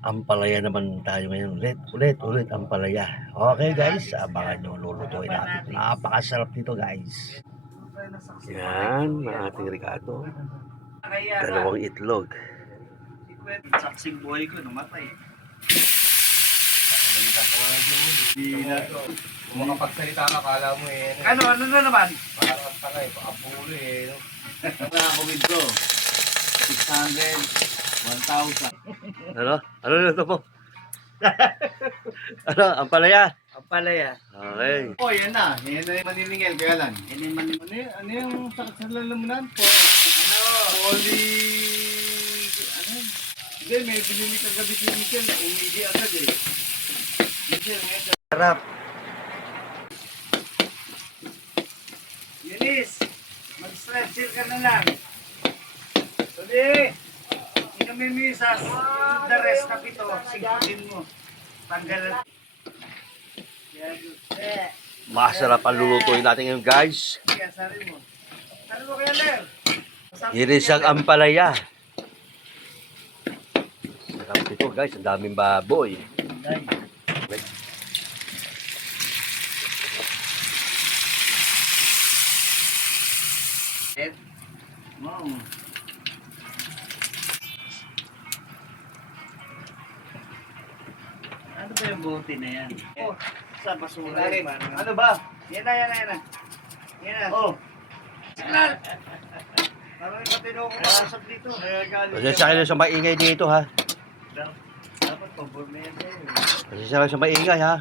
Ampalaya naman tayo ngayon. Ulit ampalaya. Okay guys, abangan nyo lulutuin natin. Napakasarap nito guys. Yan, ang ating Ricardo. Dalawang itlog. Saksing buhay ko, namatay. Kung makapagsalita ka, kala mo eh. Ano na naman? Parang ang tanga eh, pakapulo eh. Nakakomid ko. 600, 1,000. Ano na ito po? Ano, ampalaya? Ampalaya. Okay. Oh, yan na. Yan na yung maniningil. Kaya lang. Yan yung mani... Ano yung sakit sa lalamunan po? Poly... Ano? Hindi, may binili kagabi si Michel. Umigi agad eh. Michel, ngayon. Sarap. Yunis, mag-stretcher ka na lang. Sabi, hindi kami misas. The rest na pito, sigutin mo. Tanggal. Masarap ang lulutuin natin ngayon guys. Kaya sari mo. Sari mo kaya, Ler? Ginisang ampalaya. Sarap ito guys, ang daming baboy. Ano ba yung bote na yan? Oh, sa basura. Ano ba? Yan na. Yan na. Oh. Signal! Parang katino ko kausap dito. Pasensya kayo sa maingay dito ha. Dapat pabor na yan sa'yo. Pasensya kayo sa maingay ha.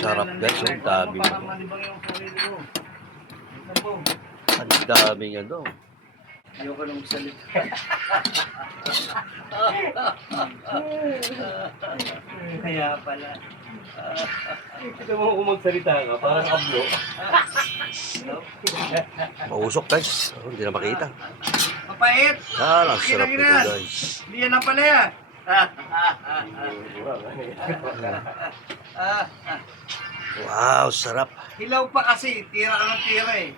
Sarap guys, ang dami. Parang malibang yung sarili mo. Ang daming ano. Ayoko nung salita. Kaya pala. Ito mo kung magsalita ka, parang kablo. Mausok guys. Oh, hindi na makita. Mapait! Ang sarap nito guys. Hindi yan ang pala yan. Wow, sarap. Hilaw pa kasi. Tira ka ng tira eh.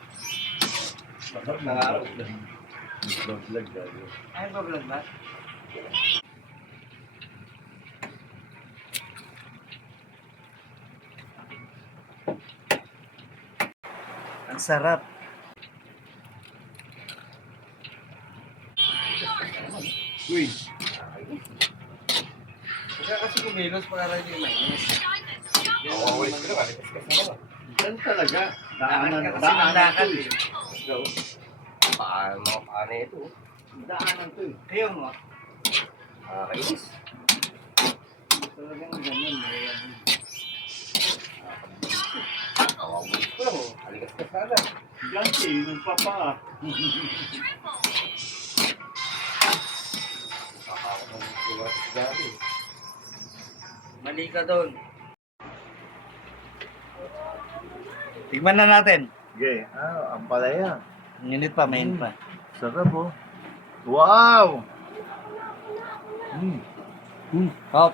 Ay, ba-vlog ba? Ang sarap. Uy. Kaya kasi kumilos para hindi mainis. Wawalis ka na, kalikas-kas na ba? Yan talaga. Daanan ka kasi ng lakad eh. Mga paano ito. Daanan to eh. Ayaw mo. Nakakainis. Talagang ganun. Wawalis ko lang oh. Kalikas-kas na agad. Ganti, nagpapa. Mali ka doon. Tignan na natin. Okay, ampalaya. Minute pa, main pa. Sarap oh. Wow! Hop.